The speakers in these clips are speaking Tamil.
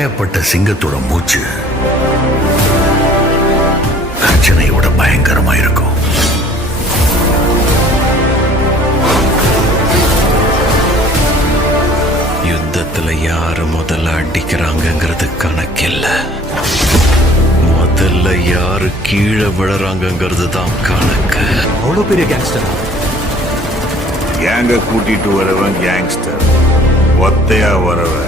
காயப்பட்ட சிங்கத்தோட மூச்சு கர்ஜனையோட பயங்கரமா இருக்கும். யுத்தத்துல யாரு முதல்ல அடிக்கிறாங்கங்கிறது கணக்கில்ல. முதல்ல யாரு கீழே விழறாங்கங்கிறது தான் கணக்கு. அவ்வளோ பெரிய கேங்ஸ்டர் கேங்க கூட்டிட்டு வரவன் கேங்ஸ்டர் ஒத்தையா வரவன்.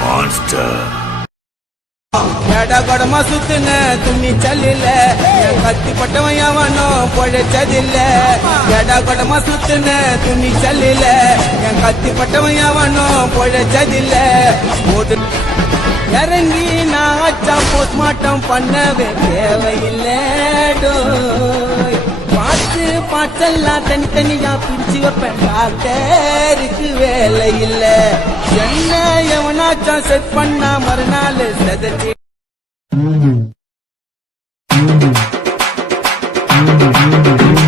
மான்ஸ்டர் எடகடமா சுத்துன துணி சல்லில. என் கத்தி பட்டவன் எவனோ பொழைச்சதில்ல. எடகடமா சுத்துன துணி சல்லில. என் கத்தி பட்டவன் எவனோ பொழைச்சதில்ல. இறங்கி நான் அச்சா போஸ்ட்மார்ட்டம் பண்ணவே தேவையில்லை. பாட்டெல்லாம் தனித்தனியா பிரிச்சு வைப்பேன். டாக்டருக்கு வேலை இல்ல. என்ன எவனாச்சும் செட் பண்ணா மறுநாள் சதச்சி Thank you.